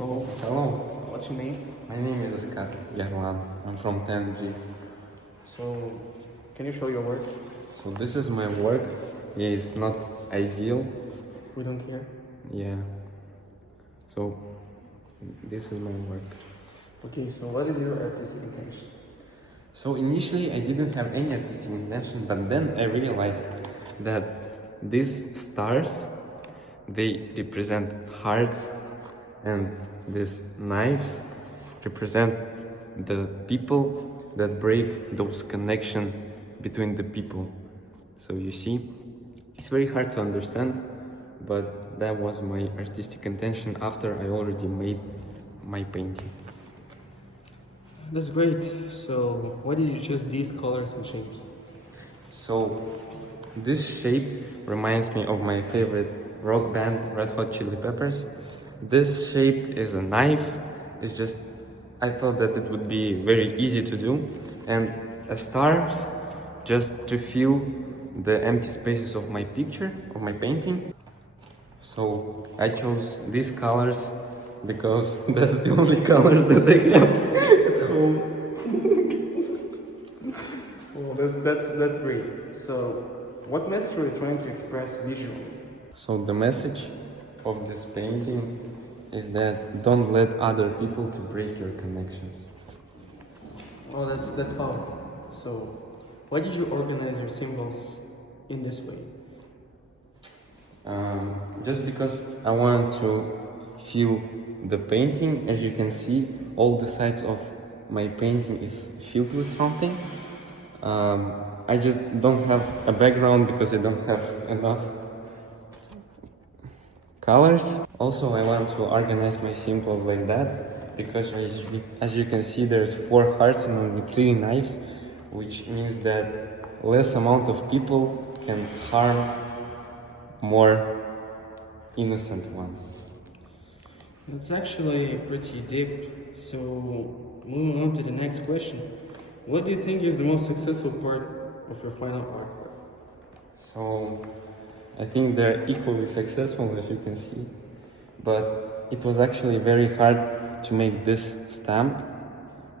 Hello. Hello, What's your name? my name is Oscar Yarlan. I'm from 10G. So, can you show your work? So this is my work. It's not ideal. We don't care. Yeah. So this is my work. Okay, so what is your artistic intention? So initially I didn't have any artistic intention, but then I realized that these stars, they represent hearts, and these knives represent the people that break those connection between the people. So you see, it's very hard to understand, but that was my artistic intention after I already made my painting. That's great. So, why did you choose these colors and shapes? So this shape reminds me of my favorite rock band, Red Hot Chili Peppers. This shape is a knife. It's just, I thought that it would be very easy to do. And a stars, just to fill the empty spaces of my picture, of my painting. So I chose these colors because that's the only color that I have at home. Well, that's great. So, what message are you trying to express visually? So the message of this painting is that don't let other people to break your connections. Oh, that's powerful. So, why did you organize your symbols in this way? Just because I want to feel the painting. As you can see, all the sides of my painting is filled with something. I just don't have a background because I don't have enough colors. Also, I want to organize my symbols like that because as you can see, there's 4 hearts and only 3 knives, which means that less amount of people can harm more innocent ones. That's actually pretty deep. So, moving on to the next question. What do you think is the most successful part of your final artwork? So I think they're equally successful, as you can see, but it was actually very hard to make this stamp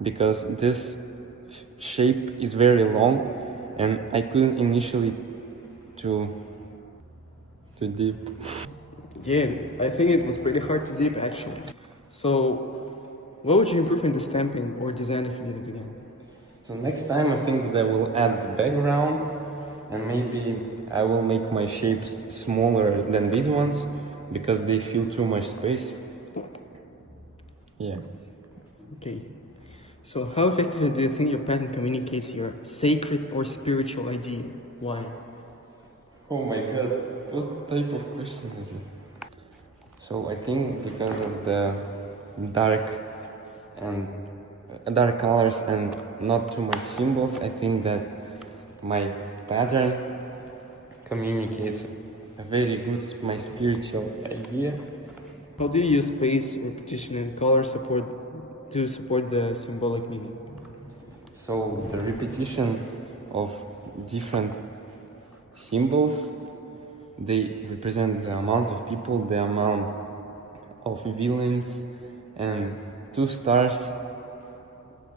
because this shape is very long and I couldn't initially too deep. Yeah, I think it was pretty hard to dip actually. So, what would you improve in the stamping or design if you did it again? So next time I think that I will add the background and maybe I will make my shapes smaller than these ones because they fill too much space. Yeah. Okay. So, how effectively do you think your pattern communicates your sacred or spiritual idea? Why? Oh my god, what type of question is it? So I think because of the dark and dark colors and not too much symbols, I think that my pattern communicates a very good my spiritual idea. How do you use space, repetition, and color support to support the symbolic meaning? So the repetition of different symbols, they represent the amount of people, the amount of villains, and 2 stars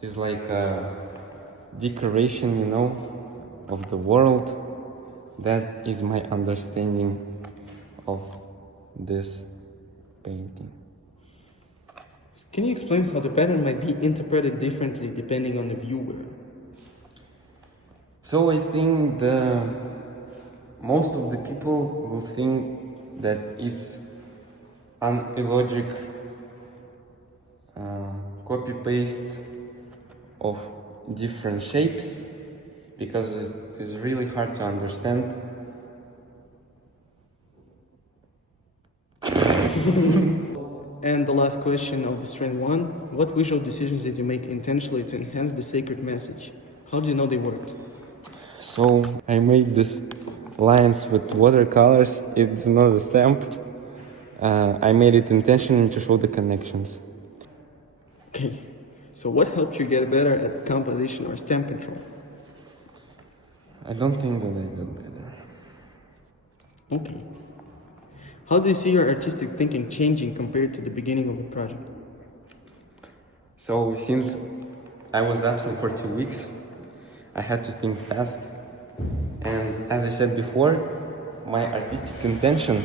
is like a decoration, you know, of the world. That is my understanding of this painting. Can you explain how the pattern might be interpreted differently depending on the viewer? So I think most of the people will think that it's an illogic copy-paste of different shapes because it is really hard to understand. And the last question of the strand 1, what visual decisions did you make intentionally to enhance the sacred message? How do you know they worked? So I made these lines with watercolors. It's not a stamp. I made it intentionally to show the connections. Okay, so what helped you get better at composition or stamp control? I don't think that I got better. Okay. How do you see your artistic thinking changing compared to the beginning of the project? So since I was absent for 2 weeks, I had to think fast. And as I said before, my artistic intention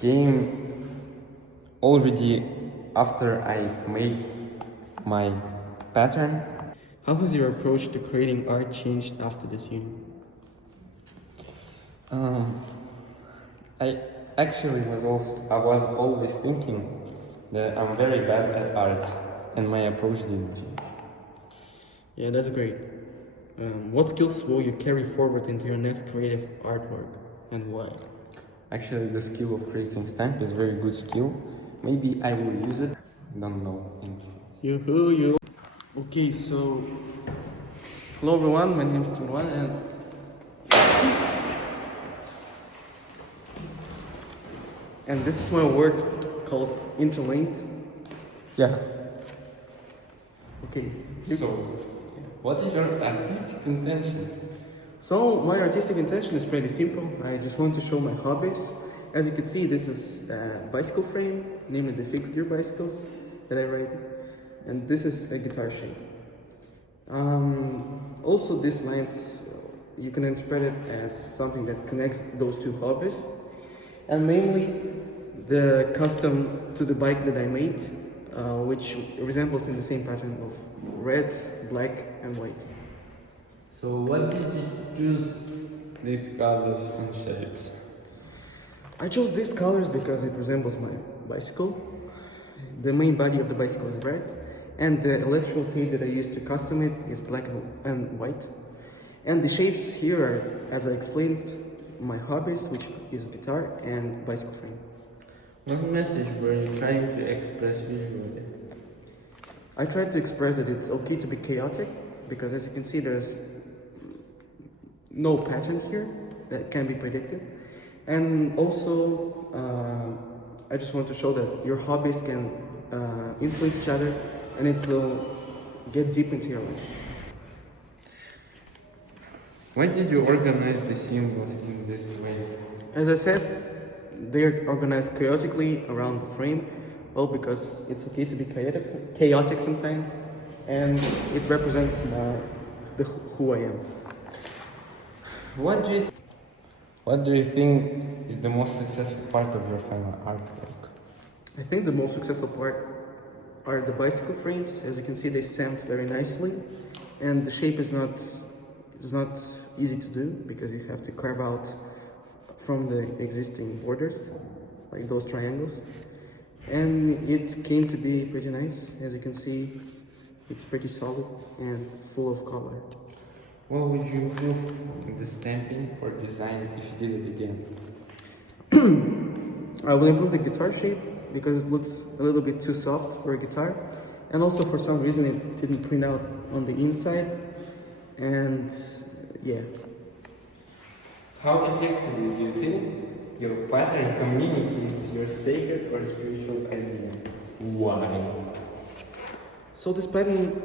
came already after I made my pattern. How has your approach to creating art changed after this union? I actually I was always thinking that I'm very bad at arts, and my approach didn't change. Yeah, that's great. What skills will you carry forward into your next creative artwork, and why? Actually, the skill of creating stamp is a very good skill. Maybe I will use it. Don't know. Yoo-hoo, you. Okay, so hello everyone. My name is Timwan, and this is my work called Interlinked. Yeah. Okay. So, what is your artistic intention? So my artistic intention is pretty simple. I just want to show my hobbies. As you can see, this is a bicycle frame, namely the fixed gear bicycles that I ride, and this is a guitar shape. Also, these lines, you can interpret it as something that connects those two hobbies, and namely the custom to the bike that I made, which resembles in the same pattern of red, black, and white. So, what did you choose these colors and shapes? I chose these colors because it resembles my bicycle. The main body of the bicycle is red, and the electrical tape that I used to custom it is black and white. And the shapes here are, as I explained, my hobbies, which is guitar and bicycle frame. What message were you trying to express visually? I tried to express that it's okay to be chaotic, because as you can see, there's no pattern here that can be predicted. And also, I just want to show that your hobbies can influence each other, and it will get deep into your life. Why did you organize the symbols in this way? As I said, they're organized chaotically around the frame. Well, because it's okay to be chaotic sometimes, and it represents who I am. What do you think is the most successful part of your final artwork? I think the most successful part are the bicycle frames. As you can see, they stamped very nicely, and the shape is not easy to do because you have to carve out from the existing borders, like those triangles. And it came to be pretty nice. As you can see, it's pretty solid and full of color. What would you improve in the stamping or design if you did it again? I will improve the guitar shape because it looks a little bit too soft for a guitar, and also for some reason it didn't print out on the inside, and yeah. How effectively do you think your pattern communicates your sacred or spiritual idea? Why? So this pattern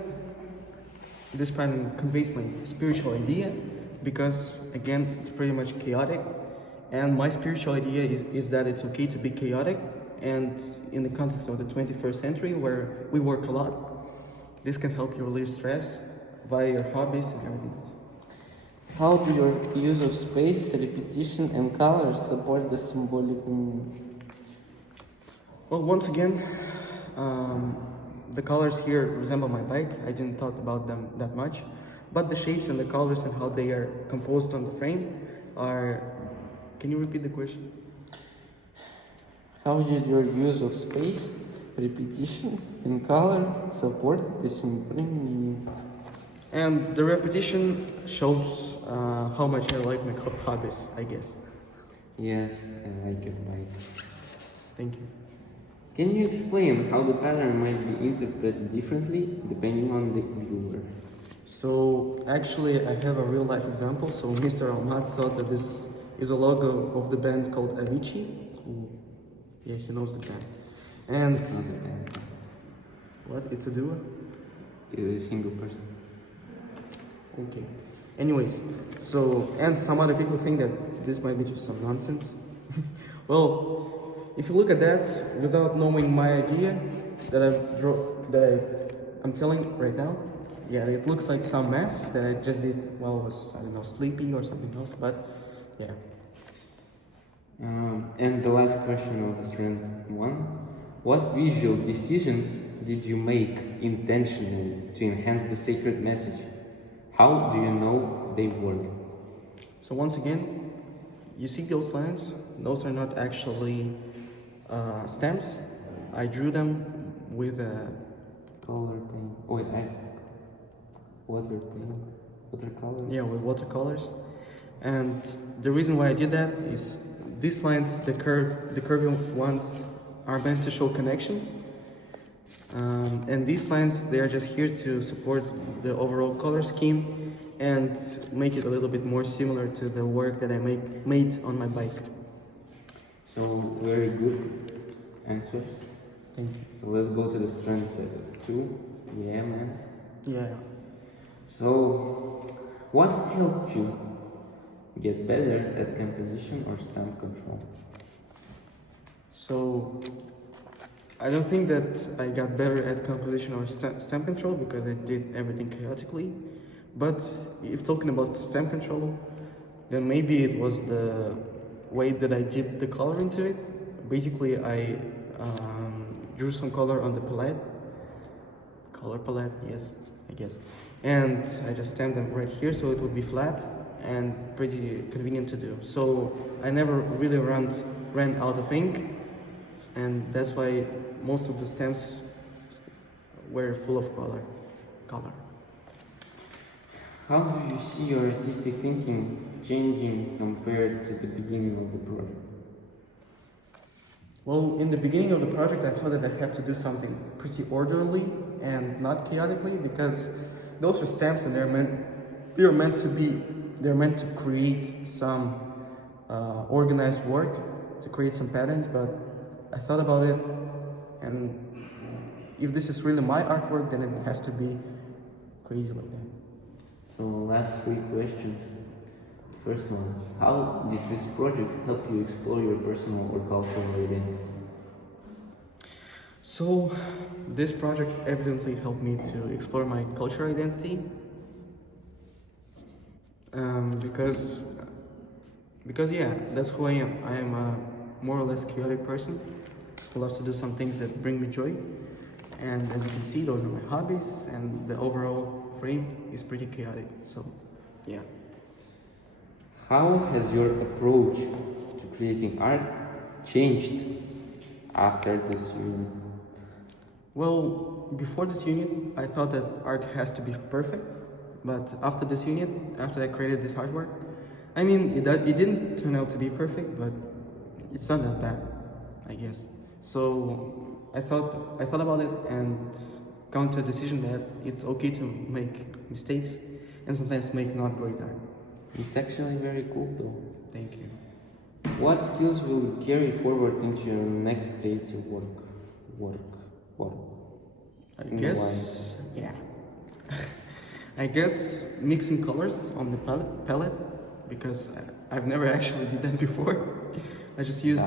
conveys my spiritual idea because, again, it's pretty much chaotic, and my spiritual idea is that it's okay to be chaotic, and in the context of the 21st century where we work a lot, this can help you relieve stress via your hobbies and everything else. How do your use of space, repetition, and color support the symbolic meaning? Well, once again, the colors here resemble my bike. I didn't talk about them that much, but the shapes and the colors and how they are composed on the frame are... Can you repeat the question? How did your use of space, repetition, and color support the symbolic meaning? And the repetition shows how much I like my hobbies, I guess. Yes, I like it, Mike. Thank you. Can you explain how the pattern might be interpreted differently depending on the viewer? So actually I have a real life example. So Mr. Almat thought that this is a logo of the band called Avicii. Yeah, he knows the band. And It's not a band. what? It's a duo? It's a single person. Okay. Anyways, so, and some other people think that this might be just some nonsense. Well, if you look at that without knowing my idea that I'm telling right now, yeah, it looks like some mess that I just did while I was, I don't know, sleepy or something else, but yeah. And the last question of the strand one: what visual decisions did you make intentionally to enhance the sacred message? How do you know they work? So once again, you see those lines? Those are not actually stamps. I drew them with a Color paint. Oh, wait, water paint. Watercolor? yeah, with watercolors. And the reason why I did that is these lines, the curvy ones, are meant to show connection. And these lines, they are just here to support the overall color scheme and make it a little bit more similar to the work that I made on my bike. So, very good answers. Thank you. So, let's go to the strand set 2. Yeah, man. Yeah. So, what helped you get better at composition or stamp control? So I don't think that I got better at composition or stamp control because I did everything chaotically. But if talking about stamp control, then maybe it was the way that I dipped the color into it. Basically, I drew some color on the palette. Color palette, yes, I guess. And I just stamped them right here so it would be flat and pretty convenient to do. So I never really ran out of ink, and that's why most of the stamps were full of color. How do you see your artistic thinking changing compared to the beginning of the project? Well, in the beginning of the project, I thought that I had to do something pretty orderly and not chaotically, because those are stamps and they're meant to create some organized work, to create some patterns. But I thought about it, and if this is really my artwork, then it has to be crazy like that. So, last 3 questions. First one: how did this project help you explore your personal or cultural identity? So, this project evidently helped me to explore my cultural identity, because yeah, that's who I am. I am a more or less chaotic person who loves to do some things that bring me joy. And as you can see, those are my hobbies, and the overall frame is pretty chaotic. So, yeah. How has your approach to creating art changed after this unit? Well, before this unit, I thought that art has to be perfect, but after this unit, after I created this artwork, I mean, it didn't turn out to be perfect, but it's not that bad, I guess. So I thought about it and come to a decision that it's okay to make mistakes and sometimes make not great art. It's actually very cool though. Thank you. What skills will you carry forward into your next creative work? I guess, yeah. I guess mixing colors on the palette, because I've never actually did that before. I just used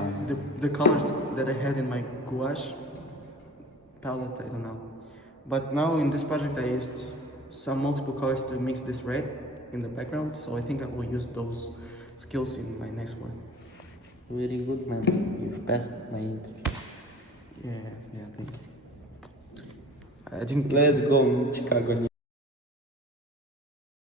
the colors that I had in my gouache palette, I don't know. But now in this project I used some multiple colors to mix this red in the background, so I think I will use those skills in my next work. Very good, man. You've passed my interview. Yeah, thank you. I didn't. Let's go, Chicago.